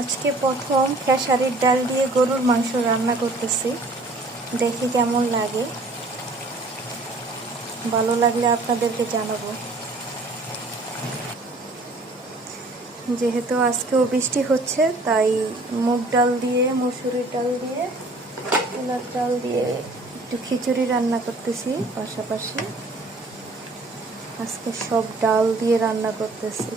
আজকে প্রথম খেসারির ডাল দিয়ে গরুর মাংস রান্না করতেছি, দেখি কেমন লাগে। ভালো লাগলে আপনাদেরকে জানাবো। যেহেতু আজকেও বৃষ্টি হচ্ছে, তাই মুগ ডাল দিয়ে, মসুরির ডাল দিয়ে, ছোলার ডাল দিয়ে একটু খিচুড়ি রান্না করতেছি। পাশাপাশি আজকে সব ডাল দিয়ে রান্না করতেছি।